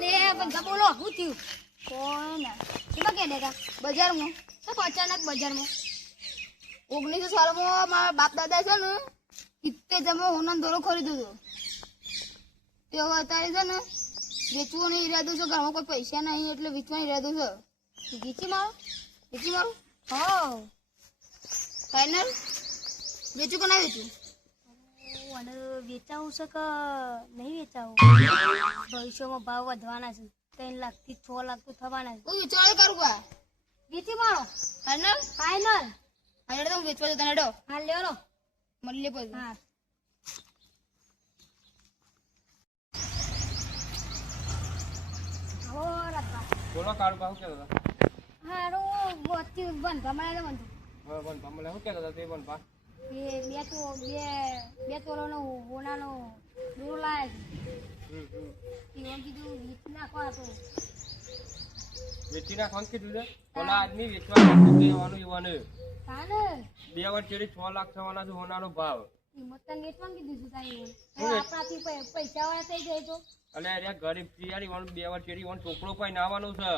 લે બંધા બોલો હું થયું કોણ કેમાં કે દેખા બજારમાં શું અચાનક બજારમાં 1900 સાલમાં મારા બાપ દાદા છે ને કિત્તે જમો હોના દોરો ખરીદ્યો હતો તે હવે અત્યારે છે ને વેચવાનો ઈરાદો છે ઘરમાં કોઈ પૈસા નહીં એટલે વેચવાનો ઈરાદો છે વેચી મારું હા ફાઇનલ વેચું કે ના વેચું અને વેચાવું છે કે નહીં વેચાવું ભવિષ્યમાં ભાવ વધવાના છે 3 લાખથી 6 લાખ તો થવાના છે હું વિચાર કરું કા વેચી મારો ફાઇનલ ફાઇનલ હાડે તો વેચવા જતા હેડો હા લ્યો મળીએ પછી હા આવો રાતભા બોલો કાળુ બા શું કહેતા હતા હારું વચ્ચે બંધ ભમાય બંધ બન ભમલે શું કહેતા હતા તે બન ભા બે તોલાનો હોનાનો દોરો લાયા છે એમ કીધું વીસ નાખવા હતો વેચી નાખવાનું કીધું છે ઓલા આદમી વેચવા દેવાનું યુવાનું હા ને 2 વર્ષ ચેડી 6 લાખ થવાના છે હોનાનો ભાવ કિંમત તને વેચવાનું કીધું છે તારી આપણાથી પૈસા વાળા થઈ જાય તો અને અરે ગરીબ યારી વાનું 2 વર્ષ ચેડી વાનું છોકરો પણ આવવાનું છે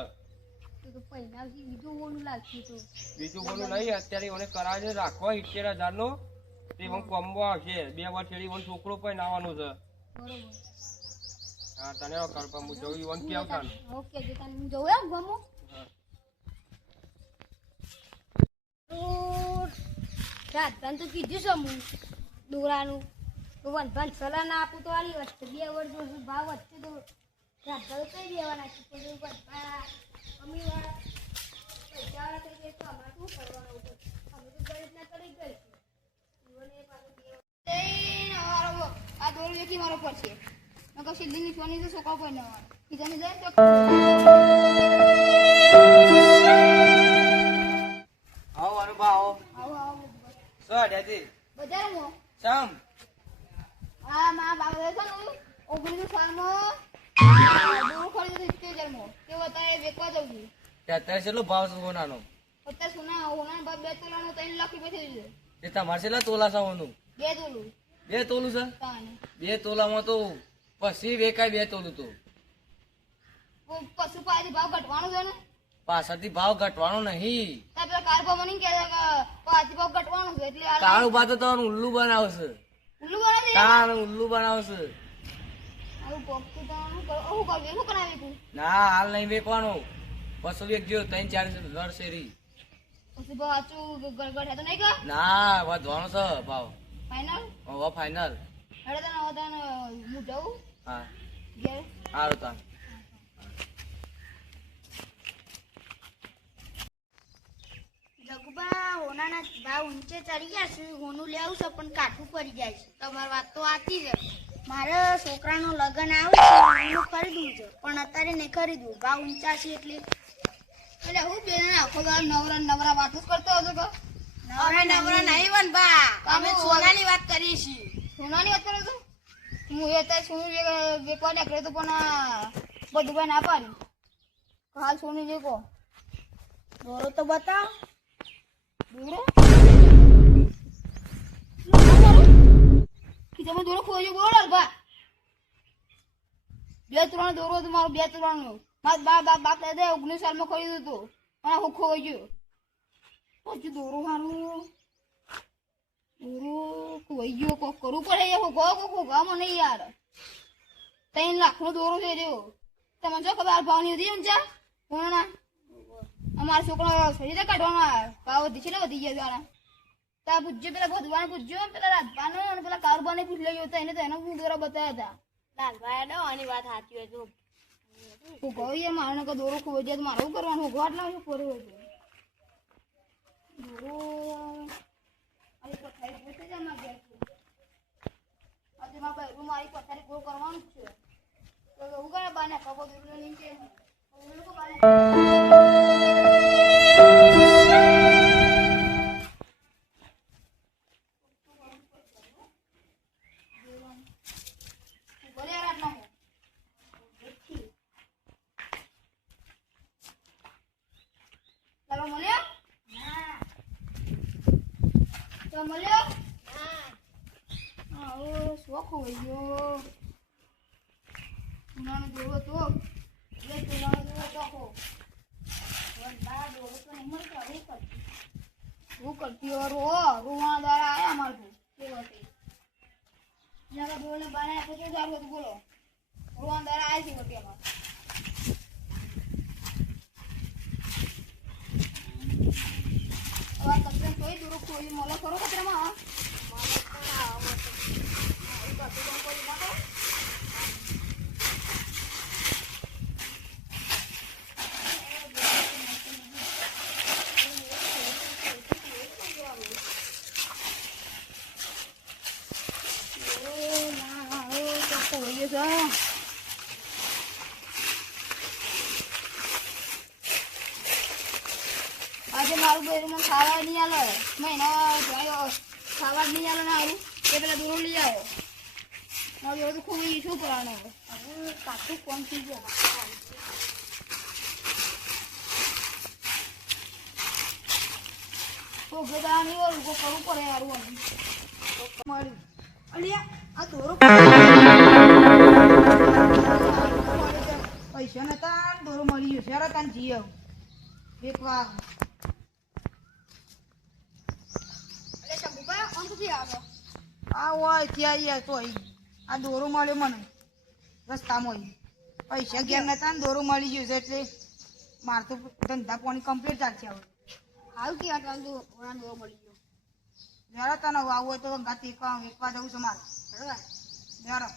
તો પૈસા બીજું ઓનું લાગશે તો બીજું બોલું નહીં અત્યારે મને કરાવે છે રાખો 70,000 નો તે હું કોમ્બો આવશે 2 વર્ષ ચેડી વાનું છોકરો પણ આવવાનું છે બરોબર હા તને કરવા હું જોઈ વન કે આવતા ઓકે જે તને હું જોઉં એમ ગમો રાતભાન તો કીધું છે હું દોરાનું તો વનભાન સલાહ ના આપું તો આલી વચ્ચે 2 વર્ષ ભાવ વચ્ચે તો રાતભાન કઈ દેવાના છે પણ વનભા અમી વાળા પૈસા વાળા થઈ જાય તો અમારે શું કરવાનું છે અમે તો ગરીબ ના કરી ગઈ જીવને પાછું આ દોર વેચી મારો પડશે નકર સિદ્ધિની સોની તો સોકા પર ન આવે કીધાને જાય તો આવો અનુભવ આવો આવો સડ્યાથી બજારમાં સમ આ મા બાબા છે ને 1900 સાલમાં દોર ખરીદ્યો 70,000 માં તે અત્યારે વેચવા જવું છું અત્યારે કેટલો ભાવ છે સોનાનો અત્યારે સોના ભાવ 2 તોલાનો 3 લાખ રૂપિયા થઈ જશે તે તમારે કેટલા તોલા છે હોનું 2 તોલું 2 તોલું છે તાને 2 તોલામાં તો પછી વેકાય 2 તોલું તો પશુ પાછી ભાવ ઘટવાનો છે ને પાછળથી ભાવ ઘટવાનો નહીં પેલા કારબા મને કહેતા કે પાછી ભાવ ઘટવાનો છે એટલે આ કાળું ભાત તો તમારું ઉલ્લુ બનાવશે ઉલ્લુ બનાવી તાણ ઉલ્લુ બનાવશે આવું પોકતું તો હું કરવી શું કરાવી તું ના હાલ નહીં વેકવાનો પશુ વેકજો 3-4 ઘર શેરી પછી ભાવ આચું ગડગડ તો નહીં કા ના વધવાનો છે ભાવ ફાઈનલ હવે ફાઈનલ હેડે તને હવે તને હું જાઉં હા ઘેર સારું તા જગબા હોનાના ભાવ ઊંચે ચડી ગયા છે હોનું લેવું છે પણ કાઠું પડી જાય છે તમારી વાત તો સાચી છે મારે છોકરાનું લગ્ન આવે છે હું ખરીદવું છે પણ અત્યારે નહીં ખરીદવું ભાવ ઊંચા છે એટલે હું બેન આખો દાડો નવરા વાતો કરતો હતો કે નવરા નહીં વન બા અમે સોનાની વાત કરીએ છીએ સોનાની વાત કરો છો હું એ ત્યાં સોનું વેચવા નીકળ્યો તો પણ બધું ભાઈ ના પાડી હાલ સોનું વેચો દોરો તો બતાવ દોરો તમે દોરો ખોજો બોલો બા 2 તોલાનો દોરો હતો મારો 2 તોલાનો મારા બાપ દાદા 19 સાલમાં ખરીદ્યો હતો અને હું ખોઈ ગયો પછી દોરો હારું દોરો ખોઈ ગયો કોક કરવું પડે હું ગો ગામાં નહીં યાર 3 લાખનો દોરો છે રહ્યો તમને જો ખબર ભાવ ની હતી ઊંચા કોના અમારા છોકરો શરીર કાઢવાનો ભાવ વધી છે વધી ગયા દ્વારા તા પૂછજો પેલા ભગવાને પૂછજો પેલા રાજભાનો અને પેલા કારબાને પૂછ લઈ ગયો એને તો એનો હું દોરા બતાવ્યા હતા લાલભાઈ ડો આની વાત સાચી હોય તો હું કહું યાર મારે કે દોરો ખોઈ જાય તો મારે શું કરવાનું હું ઘાટ લાવું પડ્યો હતો દોરો અરે પથારી પૂછે છે મારા ઘેર આજે મારા બહેરું મારી પથારી પૂરો કરવાનું જ છે તો હું કરે બાને પગો દોરો નીચે લોકો બાને મળ્યો શોખ હોય ગયો સોનાનો દોરો તો એટલે સોનાનો દોરો તો આખો વનબા દોરો તો નહીં મળતો હું કરતી રોવાના દ્વારા આયા અમારે તો તે વખતે જરા દોરને બનાવ્યા તો શું સારું હતું બોલો રોવાના દ્વારા આવ્યા છે વખતે અમારે હવે કચરા કોઈ દોરો કોઈ મળે ખરો કચરામાં આજે મારું બેરું મને ખાવા નહીં આલે મહિના ખાવા જ નહીં આલે ને સારું એ પેલા દૂર લઈ આવ્યો મારું એવું તો ખૂબ શું કરવાનું હવે કાકું કોણ થઈ ગયો તો બધા નહીં ઓલું કરવું પડે સારું અમે મળ્યું અલિયા આ દોરો પૈસા નતા દોરો મળી ગયો શેર તાન જીવ એક વાર આ હોય ત્યાં યાર તો આ દોરો મળ્યો મને રસ્તામાં પૈસા ઘેર નતા ને દોરો મળી ગયો છે એટલે મારે તો ધંધા પાણી કમ્પ્લીટ ચાલશે હવે સારું કે દોરો મળી ગયો જરા તને આવું હોય તો ગાતી એકવા જવું છે મારે બરાબર જરા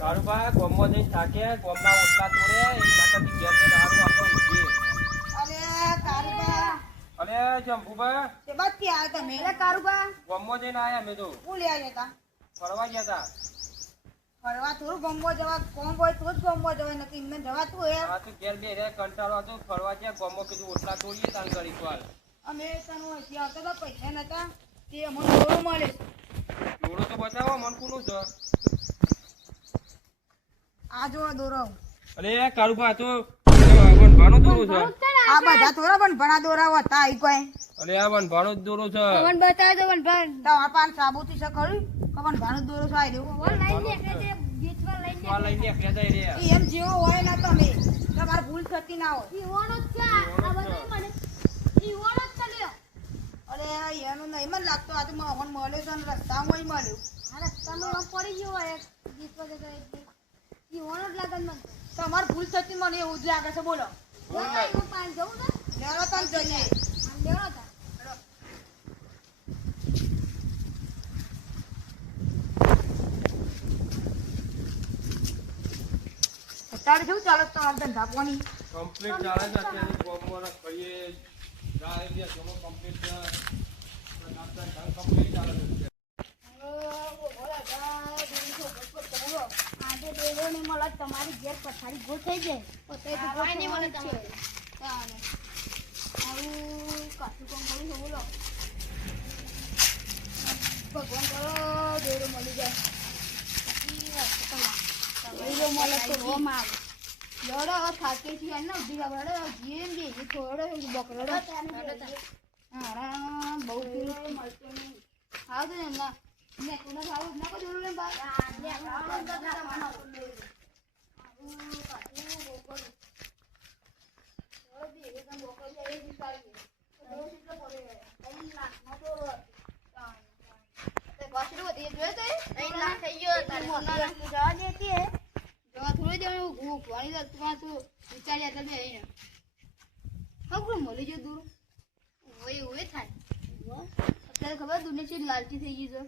કારુબા ગોમમાં જઈને થાકે ગોમના ઓટલા તોડે એ નાકાથી ઘેર જઈને હારું આપણે ઊંઘીએ. અરે કારુબા અરે શંભુબા તે બાદ કે આ તમે અરે કારુબા ગોમમાં જઈને આયા અમે તો હું લે આવ્યા તા ફરવા ગયા તા. ફરવા થોડું ગમવા જવા કોમ હોય તો જ ગમવા જવાય નથી એમને જવાતું હોય આ તો ઘેર બે રે કંટાળો હતો ફરવા ગયા ગોમમાં કીધું ઓટલા તોડીએ તાન ઘડીક વાર. અમે તને હજી આવતા હતા પૈસા નતા તે અમને દોરો મળે દોરો તો બતાવો મન કોનું છે. આ જો દોરો અરે કારુબા તો વનભાનો દોરો છે. આ બધા થોડા પણ ઘણા દોરા હતા આઈ કોઈ અરે આ વનભાનો જ દોરો છે. વન બતાવ દો વન ભાન તમારા પાન સાબુથી છે ખરું કવન ઘણો દોરો છે આઈ રહ્યો વન લઈને એટલે તે બીચમાં લઈને આ લઈને ફેદા રે. એમ જેવો હોય ના તમે તમારે ભૂલ થતી ના હોય ઈવોનો જ છે આ બતાય મને ઈવોનો જ ચાલ્યો અરે એનું નહીં મને લાગતો આ તો મને મળ્યો છે અને રસ્તામાં મળ્યો આ રસ્તામાં આમ પડી ગયો હોય બીચમાં જતો એટલે ઈવોનો જ લાગે મને તમારે ભૂલ થતી મને એવું જ લાગે છે બોલો હું પાન જવું ને લેવાનો તમે જઈએ લેવાનો હતા અત્યારે શું ચાલે છે તમારા ધંધા પાણી કમ્પ્લીટ ચાલે છે અત્યારે ગોમમાં ફરીએ ગાય બે જમો કમ્પ્લીટ છે. કમ્પ્લીટ ચાલે છે. આજે દેવો ને મળે તમારી ઘેર પથારી ગો થઈ જાય પથારી તો ગો નહીં મળે છે આવું કાચું કામ કરું છું બોલો ભગવાન કરો દોરો મળી જાય દોરો મળે તો રોમ આવે લડો થાકે છે ને ઉભી ખબર જેમ જે થોડો બકરડો હા બહુ મળતો નહીં હા તો ને ના ને કોને ખાવું ના કોઈ દોરો ને બા ને ખાવાનું તો ના ખબર દુનિયા છે લાલચી થઈ ગઈ છે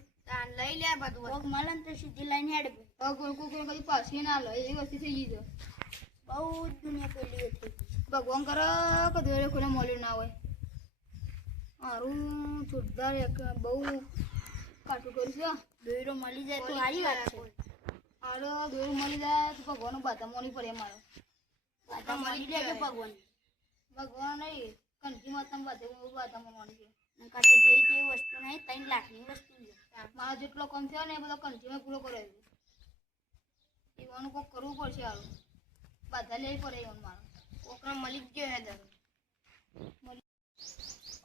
લઈ લે બધું મળે ને તો સીધી લાઈન હેડ કોઈ પાછી ના લો એવી વસ્તુ થઈ ગઈ છે બહુ જ દુનિયા પેલી થઈ ભગવાન કરે કે દોરે કોઈને મળ્યું ના હોય મારું જોરદાર એક બહુ કાઠું કર્યું છે દોરો મળી જાય તો સારી વાત છે હારો દોરો મળી જાય તો ભગવાનનું બાધા મોની પડે મારો બાધા મળી જાય ભગવાન ભગવાન નહીં કંઠી માતા બાધામાં મોની છે કાંતો જેવી તેવી વસ્તુ નહીં 3 લાખની વસ્તુ છે મારો જેટલો કમ થયો ને એ બધો કંઠીમાં પૂરો કર્યો એવાનું કોઈક કરવું પડશે હારું બધા લેવી પડે એવું મારે કોકરા મળી જ ગયો હે દર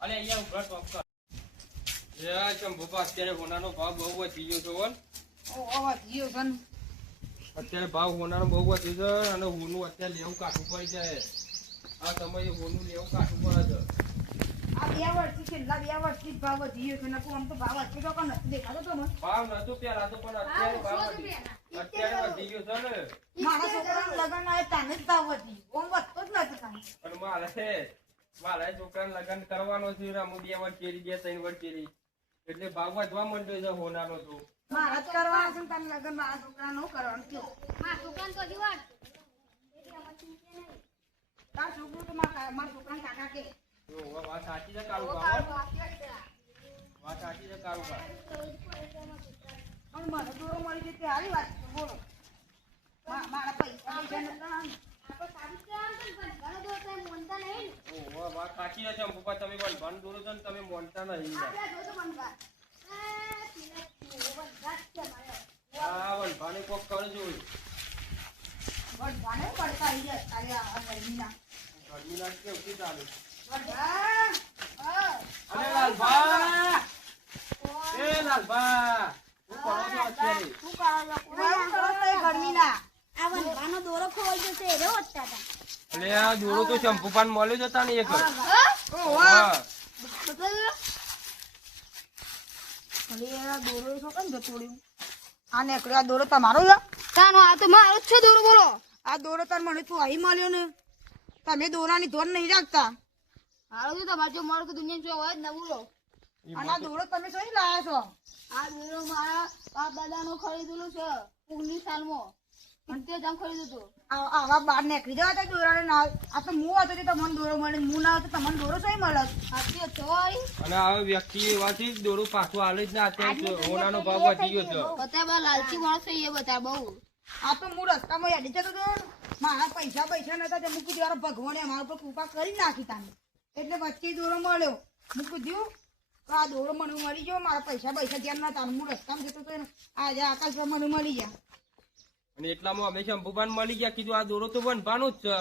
અરે અહીંયા ઉભા ટોપ કર એ ચંપુપા અત્યારે હોનાનો ભાવ બહુ વધી ગયો છે વન અત્યારે ભાવ હોનાનો બહુ વધી છે અને હોનું અત્યારે લેવું કાઢવું પડી જાય આ સમયે હોનું લેવું કાઢવું પડે છે આ 2 વર્ષથી છેલ્લા 2 વર્ષથી જ ભાવ વધી ગયો છે નકર આમ તો ભાવ વચ્ચે તો કોઈ નથી દેખાતો તમને ભાવ નતું પેલા તો પણ અત્યારે ભાવ વધી અત્યારે વધી ગયો છે ને મારા છોકરાનું લગ્ન આવે તાને જ ભાવ વધી ઓમ વધતો જ નથી કાંઈ પણ મારા છોકરાને લગ્ન કરવાનો છે ને હું 2 વર્ષ કેરી 2-3 વર્ષ કેરી એટલે ભાવ વધવા માંડ્યો છે હોનાનો તો મારા જ કરવાનું છે ને તારે લગ્ન મારા છોકરાનું કરવાનું કયો મારા છોકરાને તો હજી વાર તારા છોકરું તો મારા છોકરાને કાકા કે જો વાત સાચી છે કાળુ ભાવ વાત સાચી છે કાળુ ભાવ પણ મને દોરો મળી જાય તે હારી વાત છે બોલો મારા પૈસા નતા વાત સાચી છે ચંપુપા તમે પણ ભણ દોરો છો ને તમે મોનતા નહીં હા વનભાને કોક કરજો વડવાને પડતા આવી જાય તારે આ ગરમીના ગરમી લાગશે ઉઠી ચાલુ વડવા અરે લાલભા એ લાલભા હું કરો છો અત્યારે શું કરો છો ગરમીના આ વનવાનો દોરો ખોવાઈ ગયો છે રે વટતા હતા એટલે આ દોરો તો ચંપુપાન મળ્યો જ હતા ને એક ઓવા હા દોરો છો કેમ જતોડ્યું આ નેકડ્યો આ દોરો તમારો છે તાનો આ તો મારો જ છે દોરો બોલો આ દોરો તાર મને તું અહીં મળ્યો ને તમે દોરાની ધોન નહીં રાખતા હાલો તો તમારે જો મળો તો દુનિયા જો હોય જ ના બોલો અને આ દોરો તમે શું લાયા છો આ દોરો મારા બાપ દાદાનો ખરીદેલો છે 19 સાલમાં તે જ આમ ખરીદ્યો હતો આવા બાર નીકળી જવા તો દોરાને ના આ તો હું હતો તે તમને દોરો મળે હું ના હતો તમને દોરો શું મળે સાચી તો હોય અને આ વ્યક્તિ એવાથી જ દોરું પાછું હાલે જ ને અત્યારે હોનાનો ભાવ વધી ગયો છે બધા બા લાલચી માણસો એ બધા બહુ આ તો હું રસ્તામાં હેડી જતો હતો મારા પૈસા નતા તે મૂકી દેવાનો ભગવાને અમારા ઉપર કૃપા કરી નાખી તાને એટલે વચ્ચે દોરો મળ્યો મૂકી દઉં તો આ દોરો મને મળી ગયો મારા પૈસા ધ્યાન નતા હું રસ્તામાં જતો હતો આજે આકાશ મને મળી ગયા અને એટલામાં અમે શંભુભાન મળી ગયા કીધું આ દોરો તો વનભાનો જ છે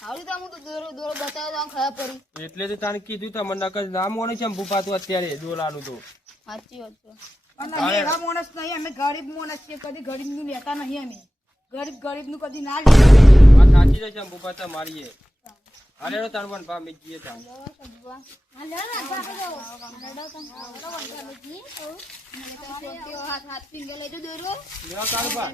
હાલી તો હું તો દોરો બતાવ્યો તો આમ ખરાબ પડી એટલે તો તાને કીધું તમને નકર ના મોને શંભુભા તો અત્યારે દોરાનું તો સાચી વાત છે અને એવા માણસ નહીં અમે ગરીબ માણસ છીએ કદી ગરીબ નું લેતા નહીં અમે ગરીબ નું કદી ના લેતા વાત સાચી છે શંભુભા તમારી અરે તાર વનભા અમે જઈએ તાર હાથ ફિંગર લેજો દોરો લેવા કાળુભા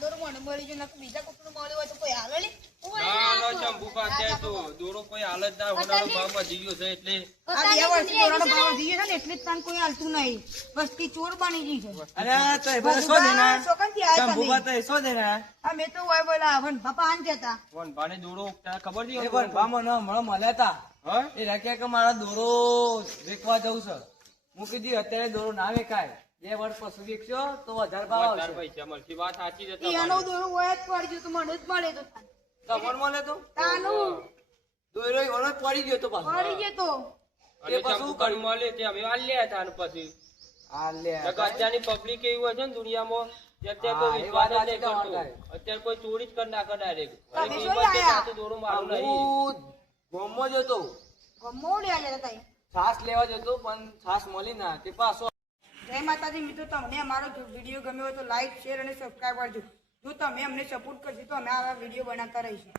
દોરો મને મળી ગયો નકર બીજા કોકનું મળ્યું હોય તો કોઈ હાલો લે ના શંભુભા અત્યારે તો દોરો કોઈ હાલત ના હોનાનો ભાવ વધી ગયો છે એટલે આ 2 વર્ષથી દોરાનો ભાવ વધી ગયો છે ને એટલે જ તને કોઈ હાલતું નહીં વસ્તી ચોર બની ગઈ છે અરે તો એ બધા શો દેના શોકનથી આયા તમે? શંભુભા તો એ શો દેના અમે તો હોય બોલા વન બાપા આન જતા વનભાને દોરો તને ખબર છે એક વાર ભામણ હમણાં મળ્યા તા હા એ રાખ્યા કે મારા દોરો વેચવા જવું છે હું કીધું અત્યારે દોરો ના વેચાય 2 વર્ષ પછી વેચશો તો વધારે ભાવ વધારે આવશે પૈસા મળશે વાત સાચી છે એનો તમારી દોરો હોય જ પડી ગયો તો મને જ મળે તો તમને મળે તો તાનું દોરો ઓળો પડી ગયો તો પાછો પડી ગયો તો અને એ પાછું શંભુભાને મળે તે અમે આલ્યા હતા અને પછી આ લે નકર અત્યારની પબ્લિક એવી હોય છે ને દુનિયામાં કે અત્યારે કોઈ હા, એ વિશ્વાસ વાત જ નહીં સાચી કરતું. તમારી. અત્યારે કોઈ ચોરી જ કરી નાખે direct. તમે અને શું કિંમત કે લાયા? સાચું દોરું મારું નહીં. હું ગોમમાં જ હતો ગમોડ્યા જતા તઈ છાસ લેવા જતો પણ છાસ મળી ના તે પાછો જય માતાજી મિત્રો તમને અમારો વિડીયો ગમ્યો હોય તો લાઈક શેર અને સબસ્ક્રાઈબ કરજો જો તમે અમને સપોર્ટ કરશો તો અમે આવા વિડીયો બનાવતા રહીશું